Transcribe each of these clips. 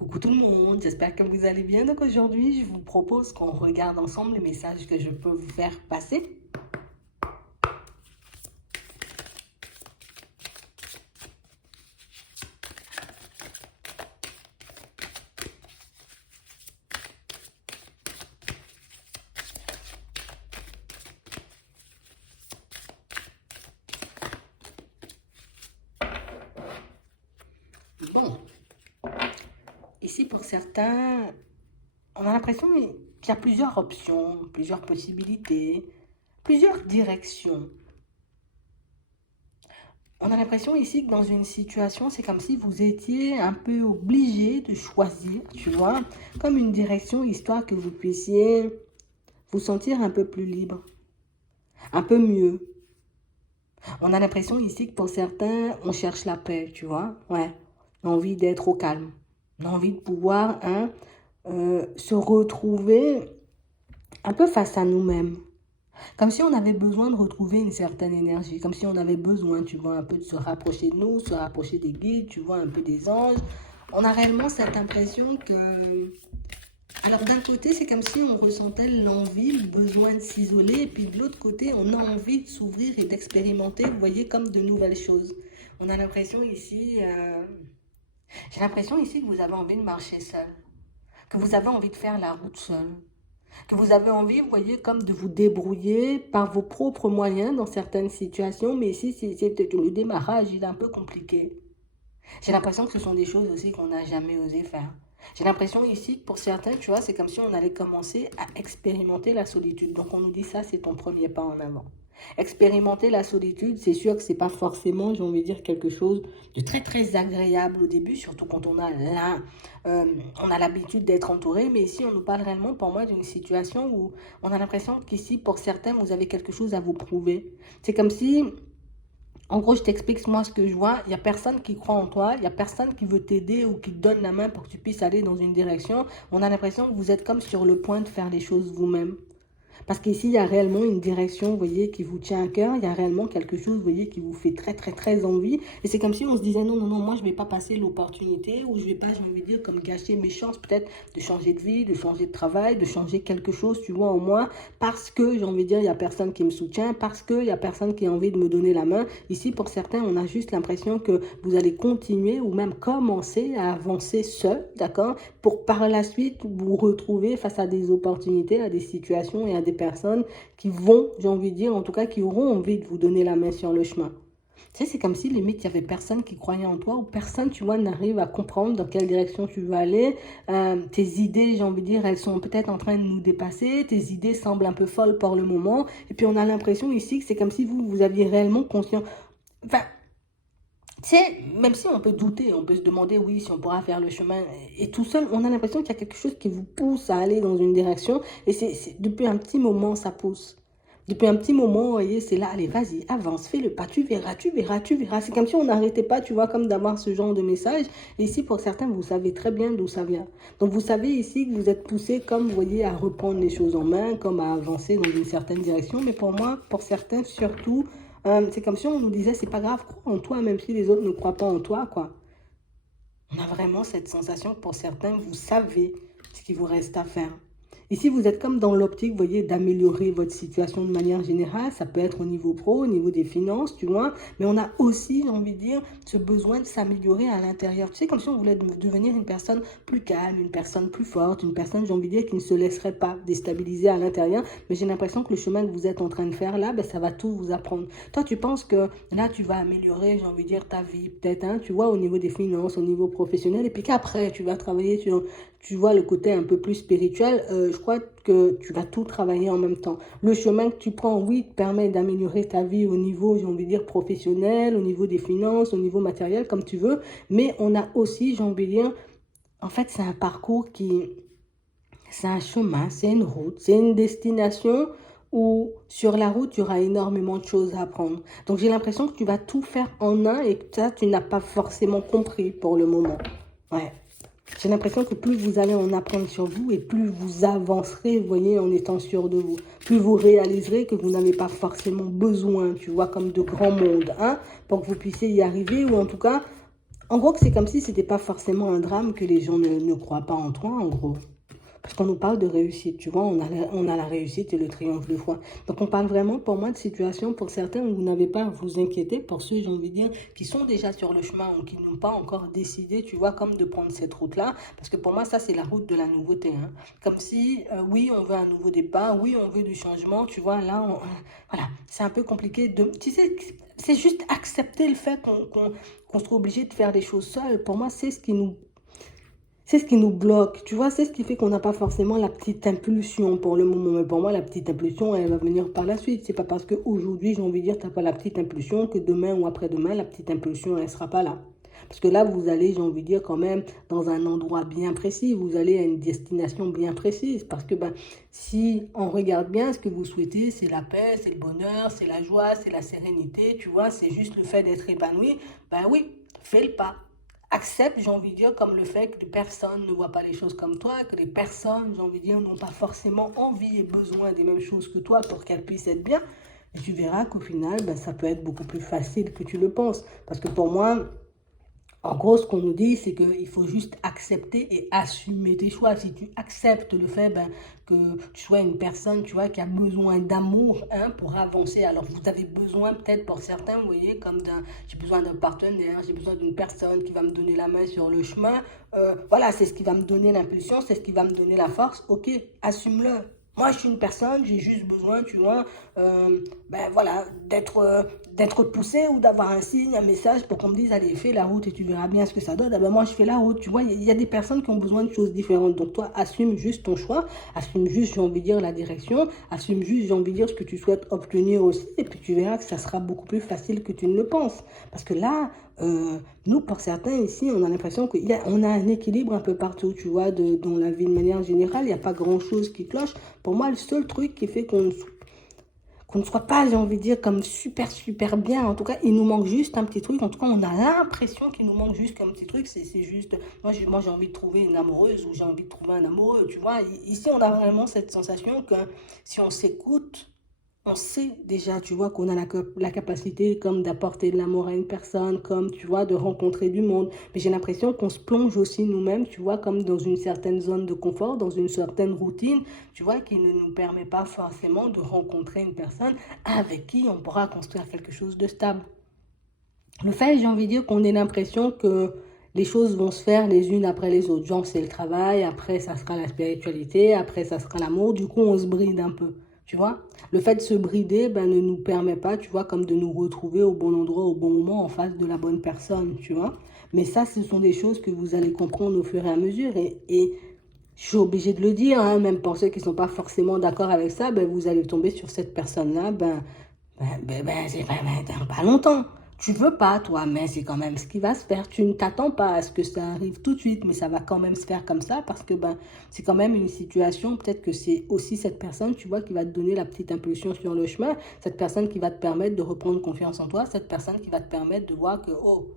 Coucou tout le monde, j'espère que vous allez bien. Donc aujourd'hui, je vous propose qu'on regarde ensemble les messages que je peux vous faire passer. Bon, ici pour certains, on a l'impression qu'il y a plusieurs options, plusieurs possibilités, plusieurs directions. On a l'impression ici que dans une situation, c'est comme si vous étiez un peu obligé de choisir, tu vois, comme une direction, histoire que vous puissiez vous sentir un peu plus libre, un peu mieux. On a l'impression ici que pour certains, on cherche la paix, tu vois. Ouais, on a envie d'être au calme. On a envie de pouvoir se retrouver un peu face à nous-mêmes. Comme si on avait besoin de retrouver une certaine énergie. Comme si on avait besoin, tu vois, un peu de se rapprocher de nous, se rapprocher des guides, tu vois, un peu des anges. On a réellement cette impression que alors d'un côté, c'est comme si on ressentait l'envie, le besoin de s'isoler, et puis de l'autre côté, on a envie de s'ouvrir et d'expérimenter, vous voyez, comme de nouvelles choses. On a l'impression ici, j'ai l'impression ici que vous avez envie de marcher seul, que vous avez envie de faire la route seul, que vous avez envie, vous voyez, comme de vous débrouiller par vos propres moyens dans certaines situations, mais ici, c'est peut-être le démarrage, il est un peu compliqué. J'ai l'impression que ce sont des choses aussi qu'on n'a jamais osé faire. J'ai l'impression ici que pour certains, tu vois, c'est comme si on allait commencer à expérimenter la solitude. Donc on nous dit ça, c'est ton premier pas en avant. Expérimenter la solitude, c'est sûr que c'est pas forcément, j'ai envie de dire, quelque chose de très très agréable au début, surtout quand on a l'habitude d'être entouré. Mais ici, on nous parle réellement, pour moi, d'une situation où on a l'impression qu'ici, pour certains, vous avez quelque chose à vous prouver. C'est comme si en gros, je t'explique moi ce que je vois. Il n'y a personne qui croit en toi, il n'y a personne qui veut t'aider ou qui te donne la main pour que tu puisses aller dans une direction. On a l'impression que vous êtes comme sur le point de faire les choses vous-même. Parce qu'ici, il y a réellement une direction, vous voyez, qui vous tient à cœur. Il y a réellement quelque chose, vous voyez, qui vous fait très, très, très envie. Et c'est comme si on se disait, non, non, non, moi, je ne vais pas passer l'opportunité ou je ne vais pas, j'ai envie de dire, comme gâcher mes chances, peut-être, de changer de vie, de changer de travail, de changer quelque chose, tu vois, en moi, parce que, j'ai envie de dire, il n'y a personne qui me soutient, parce qu'il n'y a personne qui a envie de me donner la main. Ici, pour certains, on a juste l'impression que vous allez continuer ou même commencer à avancer seul, d'accord, pour par la suite vous retrouver face à des opportunités, à des situations et à des personnes qui vont, j'ai envie de dire, en tout cas qui auront envie de vous donner la main sur le chemin. Tu sais, c'est comme si limite il y avait personne qui croyait en toi ou personne, tu vois, n'arrive à comprendre dans quelle direction tu veux aller. Tes idées, j'ai envie de dire, elles sont peut-être en train de nous dépasser. Tes idées semblent un peu folles pour le moment. Et puis on a l'impression ici que c'est comme si vous aviez réellement conscience. Enfin, tu sais, même si on peut douter, on peut se demander, oui, si on pourra faire le chemin. Et tout seul, on a l'impression qu'il y a quelque chose qui vous pousse à aller dans une direction. Et depuis un petit moment, ça pousse. Depuis un petit moment, vous voyez, c'est là, allez, vas-y, avance, fais le pas, tu verras, tu verras, tu verras. C'est comme si on n'arrêtait pas, tu vois, comme d'avoir ce genre de message. Et ici, pour certains, vous savez très bien d'où ça vient. Donc, vous savez ici que vous êtes poussé, comme vous voyez, à reprendre les choses en main, comme à avancer dans une certaine direction. Mais pour moi, pour certains, surtout, c'est comme si on nous disait, c'est pas grave, crois en toi, même si les autres ne croient pas en toi, quoi. On a vraiment cette sensation que pour certains, vous savez ce qu'il vous reste à faire. Ici, vous êtes comme dans l'optique, vous voyez, d'améliorer votre situation de manière générale. Ça peut être au niveau pro, au niveau des finances, tu vois. Mais on a aussi, j'ai envie de dire, ce besoin de s'améliorer à l'intérieur. Tu sais, comme si on voulait devenir une personne plus calme, une personne plus forte, une personne, j'ai envie de dire, qui ne se laisserait pas déstabiliser à l'intérieur. Mais j'ai l'impression que le chemin que vous êtes en train de faire là, ben, ça va tout vous apprendre. Toi, tu penses que là, tu vas améliorer, j'ai envie de dire, ta vie, peut-être, hein, tu vois, au niveau des finances, au niveau professionnel. Et puis qu'après, tu vas travailler sur tu vois le côté un peu plus spirituel, je crois que tu vas tout travailler en même temps. Le chemin que tu prends, oui, te permet d'améliorer ta vie au niveau, j'ai envie de dire, professionnel, au niveau des finances, au niveau matériel, comme tu veux. Mais on a aussi, j'ai envie de dire, en fait, c'est un parcours c'est un chemin, c'est une route, c'est une destination où sur la route, il y aura énormément de choses à apprendre. Donc j'ai l'impression que tu vas tout faire en un et que ça, tu n'as pas forcément compris pour le moment. Ouais. J'ai l'impression que plus vous allez en apprendre sur vous et plus vous avancerez, vous voyez, en étant sûr de vous. Plus vous réaliserez que vous n'avez pas forcément besoin, tu vois, comme de grand monde, hein, pour que vous puissiez y arriver ou en tout cas En gros, c'est comme si c'était pas forcément un drame que les gens ne croient pas en toi, en gros. Parce qu'on nous parle de réussite, tu vois, on a la réussite et le triomphe de foi. Donc on parle vraiment pour moi de situations pour certains où vous n'avez pas à vous inquiéter, pour ceux, j'ai envie de dire, qui sont déjà sur le chemin ou qui n'ont pas encore décidé, tu vois, comme de prendre cette route-là. Parce que pour moi, ça, c'est la route de la nouveauté, hein. Comme si, oui, on veut un nouveau départ, oui, on veut du changement, tu vois, là, voilà, c'est un peu compliqué de... Tu sais, c'est juste accepter le fait qu'on soit obligé de faire des choses seuls. Pour moi, c'est ce qui nous bloque, tu vois, c'est ce qui fait qu'on n'a pas forcément la petite impulsion pour le moment. Mais pour moi, la petite impulsion, elle va venir par la suite. C'est pas parce qu'aujourd'hui, j'ai envie de dire, tu n'as pas la petite impulsion que demain ou après-demain, la petite impulsion, elle ne sera pas là. Parce que là, vous allez, j'ai envie de dire, quand même, dans un endroit bien précis. Vous allez à une destination bien précise. Parce que si on regarde bien, ce que vous souhaitez, c'est la paix, c'est le bonheur, c'est la joie, c'est la sérénité, tu vois, c'est juste le fait d'être épanoui. Ben oui, fais le pas. Accepte, j'ai envie de dire, comme le fait que les personnes ne voient pas les choses comme toi, que les personnes, j'ai envie de dire, n'ont pas forcément envie et besoin des mêmes choses que toi pour qu'elles puissent être bien. Et tu verras qu'au final, ça peut être beaucoup plus facile que tu le penses. Parce que pour moi, en gros, ce qu'on nous dit, c'est qu'il faut juste accepter et assumer tes choix. Si tu acceptes le fait que tu sois une personne, tu vois, qui a besoin d'amour, hein, pour avancer. Alors, vous avez besoin, peut-être pour certains, vous voyez, comme j'ai besoin d'un partenaire, j'ai besoin d'une personne qui va me donner la main sur le chemin. Voilà, c'est ce qui va me donner l'impulsion, c'est ce qui va me donner la force. Ok, assume-le. Moi, je suis une personne, j'ai juste besoin, tu vois, voilà, d'être poussé ou d'avoir un signe, un message pour qu'on me dise, allez, fais la route et tu verras bien ce que ça donne. Ah ben moi, je fais la route, tu vois, il y a des personnes qui ont besoin de choses différentes. Donc toi, assume juste ton choix, assume juste, j'ai envie de dire, la direction, assume juste, j'ai envie de dire, ce que tu souhaites obtenir aussi, et puis tu verras que ça sera beaucoup plus facile que tu ne le penses. Parce que là, nous, pour certains ici, on a l'impression qu'on a un équilibre un peu partout, tu vois, dans la vie de manière générale, il n'y a pas grand-chose qui cloche. Pour moi, le seul truc qui fait qu'on ne soit pas, j'ai envie de dire, comme super, super bien, en tout cas, il nous manque juste un petit truc. En tout cas, on a l'impression qu'il nous manque juste un petit truc. C'est juste, moi, j'ai envie de trouver une amoureuse ou j'ai envie de trouver un amoureux, tu vois. Ici, on a vraiment cette sensation que si on s'écoute, on sait déjà, tu vois, qu'on a la capacité comme d'apporter de l'amour à une personne, comme, tu vois, de rencontrer du monde. Mais j'ai l'impression qu'on se plonge aussi nous-mêmes, tu vois, comme dans une certaine zone de confort, dans une certaine routine, tu vois, qui ne nous permet pas forcément de rencontrer une personne avec qui on pourra construire quelque chose de stable. Le fait, j'ai envie de dire qu'on ait l'impression que les choses vont se faire les unes après les autres. Genre, c'est le travail, après, ça sera la spiritualité, après, ça sera l'amour. Du coup, on se bride un peu, tu vois. Le fait de se brider ne nous permet pas, tu vois, comme de nous retrouver au bon endroit, au bon moment, en face de la bonne personne, tu vois. Mais ça, ce sont des choses que vous allez comprendre au fur et à mesure. Et je suis obligée de le dire, hein, même pour ceux qui ne sont pas forcément d'accord avec ça, vous allez tomber sur cette personne-là, c'est dans pas longtemps. Tu veux pas, toi, mais c'est quand même ce qui va se faire. Tu ne t'attends pas à ce que ça arrive tout de suite, mais ça va quand même se faire comme ça parce que c'est quand même une situation. Peut-être que c'est aussi cette personne, tu vois, qui va te donner la petite impulsion sur le chemin. Cette personne qui va te permettre de reprendre confiance en toi. Cette personne qui va te permettre de voir que, oh,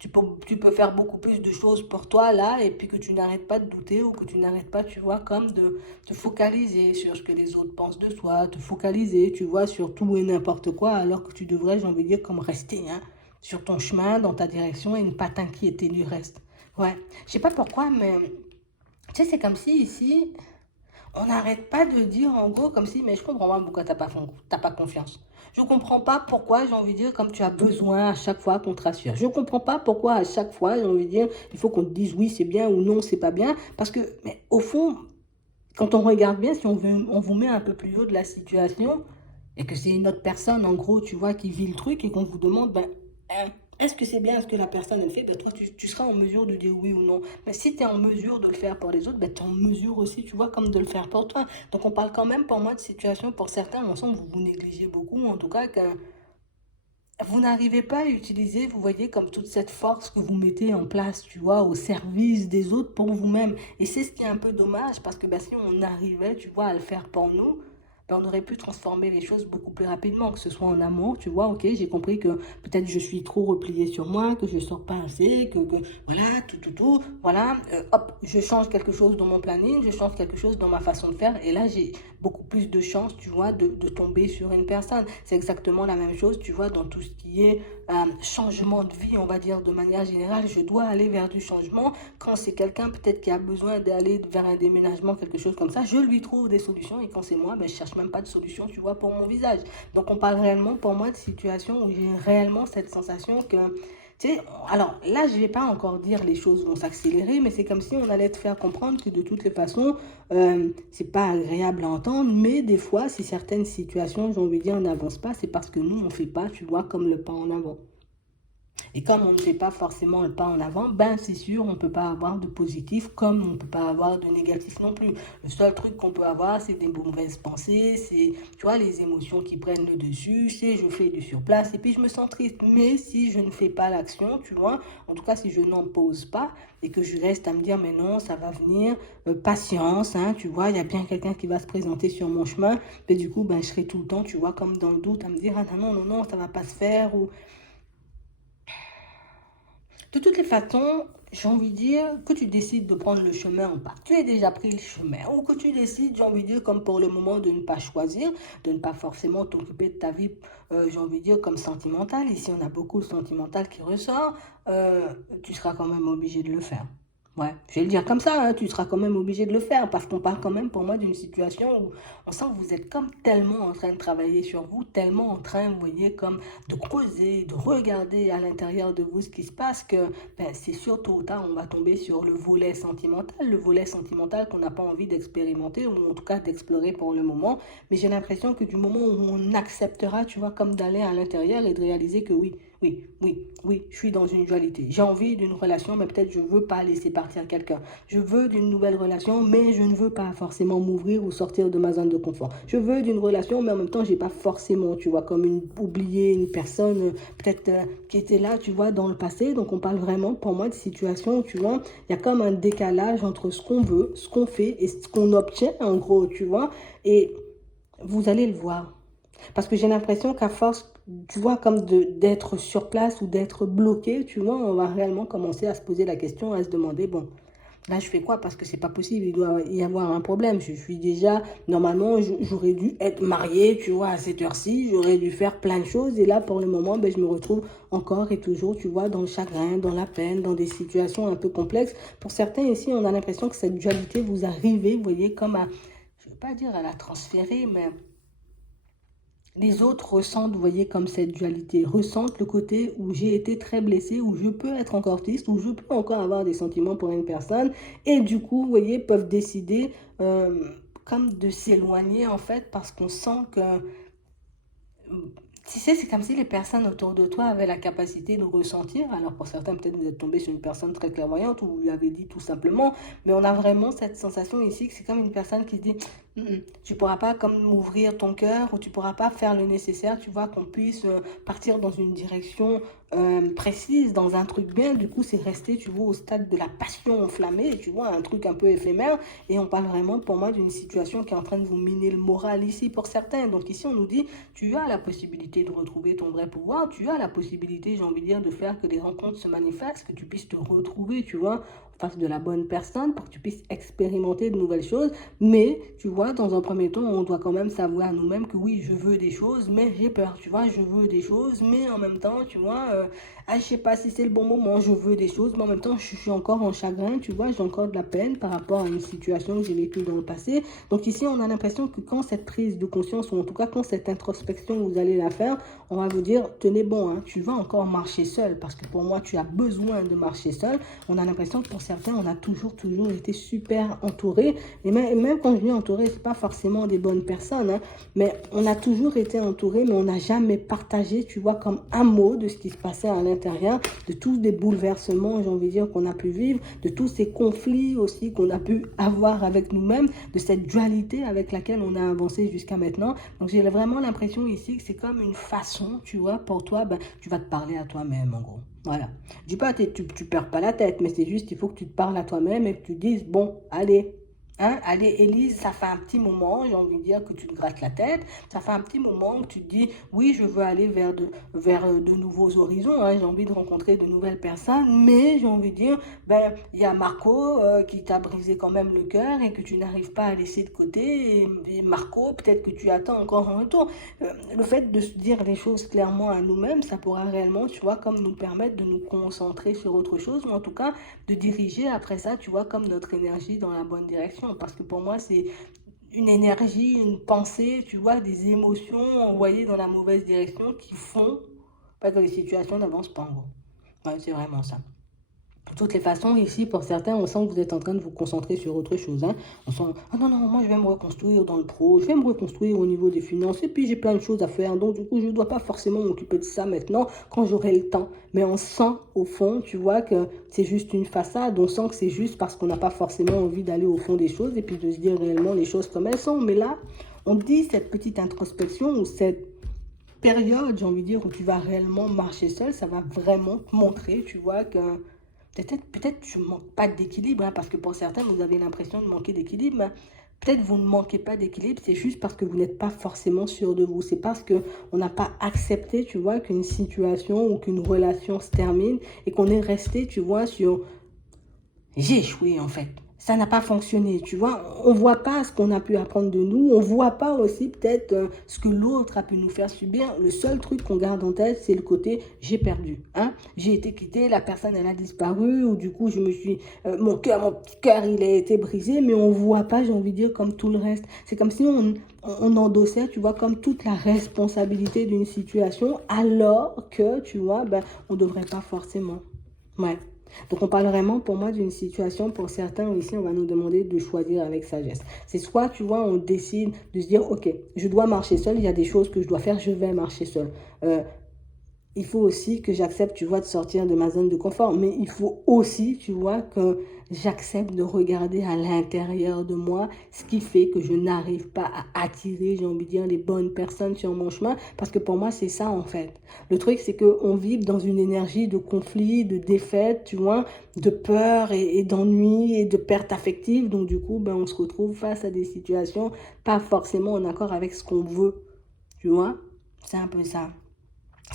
tu peux faire beaucoup plus de choses pour toi là et puis que tu n'arrêtes pas de douter ou que tu n'arrêtes pas, tu vois, comme de te focaliser sur ce que les autres pensent de toi, te focaliser, tu vois, sur tout et n'importe quoi alors que tu devrais, j'ai envie de dire, comme rester, hein, sur ton chemin, dans ta direction et ne pas t'inquiéter du reste. Ouais, je sais pas pourquoi, mais tu sais, c'est comme si ici, on n'arrête pas de dire en gros comme si, mais je comprends pas pourquoi t'as pas confiance. Je comprends pas pourquoi, j'ai envie de dire, comme tu as besoin à chaque fois qu'on te rassure. Je comprends pas pourquoi à chaque fois, j'ai envie de dire, il faut qu'on te dise oui, c'est bien ou non, c'est pas bien. Parce que, mais au fond, quand on regarde bien, si on vous met un peu plus haut de la situation et que c'est une autre personne, en gros, tu vois, qui vit le truc et qu'on vous demande, hein, est-ce que c'est bien ce que la personne elle fait, toi, tu seras en mesure de dire oui ou non. Mais si tu es en mesure de le faire pour les autres, tu es en mesure aussi, tu vois, comme de le faire pour toi. Donc, on parle quand même, pour moi, de situation pour certains, ensemble, vous négligez beaucoup, en tout cas, que vous n'arrivez pas à utiliser, vous voyez, comme toute cette force que vous mettez en place, tu vois, au service des autres pour vous-même. Et c'est ce qui est un peu dommage, parce que si on arrivait, tu vois, à le faire pour nous, on aurait pu transformer les choses beaucoup plus rapidement, que ce soit en amour, tu vois, ok, j'ai compris que peut-être je suis trop repliée sur moi, que je sors pas assez, voilà, voilà, hop, je change quelque chose dans mon planning, je change quelque chose dans ma façon de faire, et là, beaucoup plus de chances, tu vois, de tomber sur une personne. C'est exactement la même chose, tu vois, dans tout ce qui est changement de vie, on va dire, de manière générale. Je dois aller vers du changement. Quand c'est quelqu'un peut-être qui a besoin d'aller vers un déménagement, quelque chose comme ça, je lui trouve des solutions. Et quand c'est moi, ben, je cherche même pas de solution, tu vois, pour mon visage. Donc, on parle réellement, pour moi, de situations où j'ai réellement cette sensation que, tu sais, alors là, je ne vais pas encore dire les choses vont s'accélérer, mais c'est comme si on allait te faire comprendre que de toutes les façons, c'est pas agréable à entendre, mais des fois, si certaines situations, j'ai envie de dire, n'avancent pas, c'est parce que nous, on ne fait pas, tu vois, comme le pas en avant. Et comme on ne fait pas forcément le pas en avant, ben c'est sûr, on ne peut pas avoir de positif comme on ne peut pas avoir de négatif non plus. Le seul truc qu'on peut avoir, c'est des mauvaises pensées, c'est, tu vois, les émotions qui prennent le dessus, c'est je fais du surplace et puis je me sens triste. Mais si je ne fais pas l'action, tu vois, en tout cas si je n'en pose pas et que je reste à me dire mais non, ça va venir, patience, hein, tu vois, il y a bien quelqu'un qui va se présenter sur mon chemin, mais du coup, ben je serai tout le temps, tu vois, comme dans le doute, à me dire ah non, non, non, ça va pas se faire ou de toutes les façons, j'ai envie de dire que tu décides de prendre le chemin ou pas. Tu as déjà pris le chemin ou que tu décides, j'ai envie de dire, comme pour le moment, de ne pas choisir, de ne pas forcément t'occuper de ta vie, j'ai envie de dire, comme sentimentale. Ici, on a beaucoup de sentimental qui ressort. euh, Tu seras quand même obligé de le faire. Ouais, je vais le dire comme ça, hein, tu seras quand même obligé de le faire parce qu'on parle quand même pour moi d'une situation où on sent que vous êtes comme tellement en train de travailler sur vous, tellement en train, vous voyez, comme de creuser, de regarder à l'intérieur de vous ce qui se passe, que ben, c'est sûr, tôt ou tard, on va tomber sur le volet sentimental qu'on n'a pas envie d'expérimenter, ou en tout cas d'explorer pour le moment. Mais j'ai l'impression que du moment où on acceptera, tu vois, comme d'aller à l'intérieur et de réaliser que oui, oui, oui, oui, je suis dans une dualité. J'ai envie d'une relation, mais peut-être je ne veux pas laisser partir quelqu'un. Je veux d'une nouvelle relation, mais je ne veux pas forcément m'ouvrir ou sortir de ma zone de confort. Je veux d'une relation, mais en même temps, j'ai pas forcément, tu vois, comme oublier une personne peut-être qui était là, tu vois, dans le passé. Donc, on parle vraiment, pour moi, de situation où, tu vois, il y a comme un décalage entre ce qu'on veut, ce qu'on fait et ce qu'on obtient, en gros, tu vois. Et vous allez le voir. Parce que j'ai l'impression qu'à force, tu vois, comme d'être sur place ou d'être bloqué, tu vois, on va réellement commencer à se poser la question, à se demander, bon, là, je fais quoi? Parce que c'est pas possible, il doit y avoir un problème. Je suis déjà, normalement, j'aurais dû être mariée, tu vois, à cette heure-ci, j'aurais dû faire plein de choses. Et là, pour le moment, ben, je me retrouve encore et toujours, tu vois, dans le chagrin, dans la peine, dans des situations un peu complexes. Pour certains ici, on a l'impression que cette dualité vous arrive, vous voyez, comme à, je ne veux pas dire à la transférer, mais les autres ressentent, vous voyez, comme cette dualité, ressentent le côté où j'ai été très blessée, où je peux être encore triste, où je peux encore avoir des sentiments pour une personne, et du coup, vous voyez, peuvent décider comme de s'éloigner, en fait, parce qu'on sent que tu sais, c'est comme si les personnes autour de toi avaient la capacité de ressentir. Alors pour certains, peut-être vous êtes tombé sur une personne très clairvoyante ou vous lui avez dit tout simplement, mais on a vraiment cette sensation ici que c'est comme une personne qui se dit, tu pourras pas comme m'ouvrir ton cœur ou tu pourras pas faire le nécessaire, tu vois, qu'on puisse partir dans une direction précise, dans un truc bien. Du coup, c'est resté, tu vois, au stade de la passion enflammée, tu vois, un truc un peu éphémère. Et on parle vraiment pour moi d'une situation qui est en train de vous miner le moral ici pour certains. Donc ici, on nous dit, tu as la possibilité de retrouver ton vrai pouvoir, tu as la possibilité, j'ai envie de dire, de faire que des rencontres se manifestent, que tu puisses te retrouver, tu vois, face de la bonne personne pour que tu puisses expérimenter de nouvelles choses. Mais, tu vois, dans un premier temps, on doit quand même savoir à nous-mêmes que oui, je veux des choses, mais j'ai peur, tu vois, je veux des choses, mais en même temps, tu vois, je sais pas si c'est le bon moment, je veux des choses, mais en même temps, je suis encore en chagrin, tu vois, j'ai encore de la peine par rapport à une situation que j'ai vécue dans le passé. Donc ici, on a l'impression que quand cette prise de conscience, ou en tout cas quand cette introspection, vous allez la faire, on va vous dire, tenez bon, hein, tu vas encore marcher seul, parce que pour moi, tu as besoin de marcher seul. On a l'impression que pour certains, on a toujours été super entouré. Et même quand je dis entouré, c'est pas forcément des bonnes personnes, hein, mais on a toujours été entouré, mais on n'a jamais partagé, tu vois, comme un mot de ce qui se passait à l'intérieur, de tous les bouleversements, j'ai envie de dire, qu'on a pu vivre, de tous ces conflits aussi qu'on a pu avoir avec nous-mêmes, de cette dualité avec laquelle on a avancé jusqu'à maintenant. Donc j'ai vraiment l'impression ici que c'est comme une façon, tu vois, pour toi, ben, tu vas te parler à toi-même en gros. Voilà. Je dis pas, tu perds pas la tête, mais c'est juste, il faut que tu te parles à toi-même et que tu dises, bon, allez, Hein? Allez, Élise, ça fait un petit moment, j'ai envie de dire, que tu te grattes la tête. Ça fait un petit moment que tu te dis, oui, je veux aller vers de nouveaux horizons. Hein, j'ai envie de rencontrer de nouvelles personnes. Mais j'ai envie de dire, ben, il y a Marco qui t'a brisé quand même le cœur et que tu n'arrives pas à laisser de côté. Et Marco, peut-être que tu attends encore un retour. Le fait de se dire les choses clairement à nous-mêmes, ça pourra réellement, tu vois, comme nous permettre de nous concentrer sur autre chose. Ou en tout cas, de diriger après ça, tu vois, comme notre énergie dans la bonne direction. Parce que pour moi, c'est une énergie, une pensée, tu vois, des émotions envoyées dans la mauvaise direction qui font pas que les situations n'avancent pas en gros. Ouais, c'est vraiment ça. De toutes les façons, ici, pour certains, on sent que vous êtes en train de vous concentrer sur autre chose. Hein. On sent, ah non, non, moi je vais me reconstruire dans le pro, je vais me reconstruire au niveau des finances, et puis j'ai plein de choses à faire. Donc, du coup, je ne dois pas forcément m'occuper de ça maintenant quand j'aurai le temps. Mais on sent, au fond, tu vois, que c'est juste une façade. On sent que c'est juste parce qu'on n'a pas forcément envie d'aller au fond des choses et puis de se dire réellement les choses comme elles sont. Mais là, on dit cette petite introspection ou cette période, j'ai envie de dire, où tu vas réellement marcher seul, ça va vraiment te montrer, tu vois, que peut-être tu ne manques pas d'équilibre, hein, parce que pour certains, vous avez l'impression de manquer d'équilibre. Hein. Peut-être vous ne manquez pas d'équilibre, c'est juste parce que vous n'êtes pas forcément sûr de vous. C'est parce qu'on n'a pas accepté, tu vois, qu'une situation ou qu'une relation se termine et qu'on est resté, tu vois, sur j'ai échoué en fait. Ça n'a pas fonctionné, tu vois. On ne voit pas ce qu'on a pu apprendre de nous. On ne voit pas aussi peut-être ce que l'autre a pu nous faire subir. Le seul truc qu'on garde en tête, c'est le côté j'ai perdu. Hein? J'ai été quitté, la personne elle a disparu, ou du coup je me suis, mon petit cœur il a été brisé, mais on ne voit pas, j'ai envie de dire, comme tout le reste. C'est comme si on endossait, tu vois, comme toute la responsabilité d'une situation, alors que, tu vois, ben, on ne devrait pas forcément. Ouais. Donc on parle vraiment pour moi d'une situation, pour certains ici, on va nous demander de choisir avec sagesse. C'est soit, tu vois, on décide de se dire, ok, je dois marcher seul, il y a des choses que je dois faire, je vais marcher seul. Il faut aussi que j'accepte, tu vois, de sortir de ma zone de confort. Mais il faut aussi, tu vois, que j'accepte de regarder à l'intérieur de moi ce qui fait que je n'arrive pas à attirer, j'ai envie de dire, les bonnes personnes sur mon chemin. Parce que pour moi, c'est ça, en fait. Le truc, c'est qu'on vit dans une énergie de conflit, de défaite, tu vois, de peur et d'ennui et de perte affective. Donc, du coup, ben, on se retrouve face à des situations pas forcément en accord avec ce qu'on veut, tu vois. C'est un peu ça.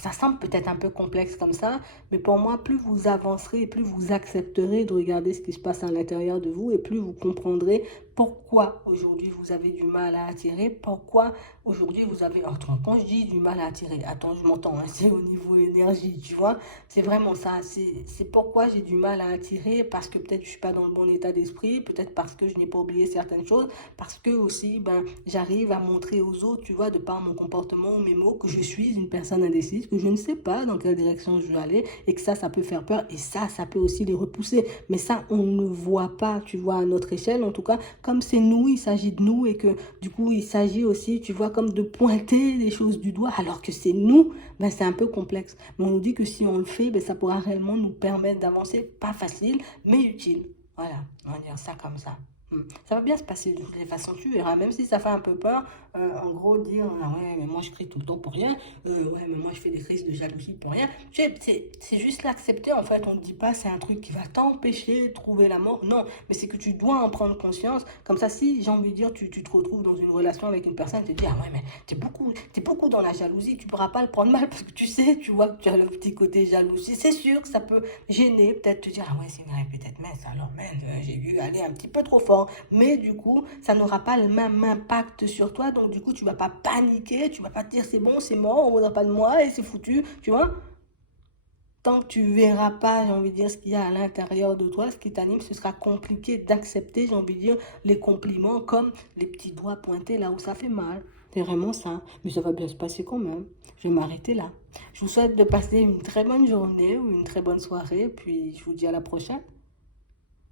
Ça semble peut-être un peu complexe comme ça, mais pour moi, plus vous avancerez et plus vous accepterez de regarder ce qui se passe à l'intérieur de vous et plus vous comprendrez pourquoi aujourd'hui vous avez du mal à attirer, pourquoi aujourd'hui vous avez... Attends, quand je dis du mal à attirer, attends, je m'entends, hein, c'est au niveau énergie, tu vois, c'est vraiment ça, c'est pourquoi j'ai du mal à attirer, parce que peut-être je suis pas dans le bon état d'esprit, peut-être parce que je n'ai pas oublié certaines choses, parce que aussi, ben, j'arrive à montrer aux autres, tu vois, de par mon comportement ou mes mots, que je suis une personne indécise, que je ne sais pas dans quelle direction je veux aller, et que ça peut faire peur, et ça peut aussi les repousser, mais ça, on ne voit pas, tu vois, à notre échelle, en tout cas, comme c'est nous, il s'agit de nous et que du coup, il s'agit aussi, tu vois, comme de pointer les choses du doigt alors que c'est nous, ben, c'est un peu complexe. Mais on nous dit que si on le fait, ben, ça pourra réellement nous permettre d'avancer, pas facile, mais utile. Voilà, on va dire ça comme ça. Ça va bien se passer de toutes les façons, tu verras, même si ça fait un peu peur, en gros, dire, ah ouais, mais moi je crie tout le temps pour rien, ouais, mais moi je fais des crises de jalousie pour rien. C'est juste l'accepter, en fait, on ne dit pas c'est un truc qui va t'empêcher de trouver l'amour, non, mais c'est que tu dois en prendre conscience, comme ça, si, j'ai envie de dire, tu te retrouves dans une relation avec une personne, tu te dis, ah ouais, mais t'es beaucoup dans la jalousie, tu ne pourras pas le prendre mal, parce que tu sais, tu vois que tu as le petit côté jalousie, c'est sûr que ça peut gêner, peut-être te dire, ah ouais, c'est vrai, peut-être, mais alors, j'ai dû aller un petit peu trop fort, mais du coup, ça n'aura pas le même impact sur toi. Donc, du coup, tu vas pas paniquer, tu vas pas te dire c'est bon, c'est mort, on ne voudra pas de moi et c'est foutu, tu vois. Tant que tu verras pas, j'ai envie de dire, ce qu'il y a à l'intérieur de toi, ce qui t'anime, ce sera compliqué d'accepter, j'ai envie de dire, les compliments comme les petits doigts pointés là où ça fait mal. C'est vraiment ça. Mais ça va bien se passer quand même. Je vais m'arrêter là. Je vous souhaite de passer une très bonne journée ou une très bonne soirée, puis je vous dis à la prochaine.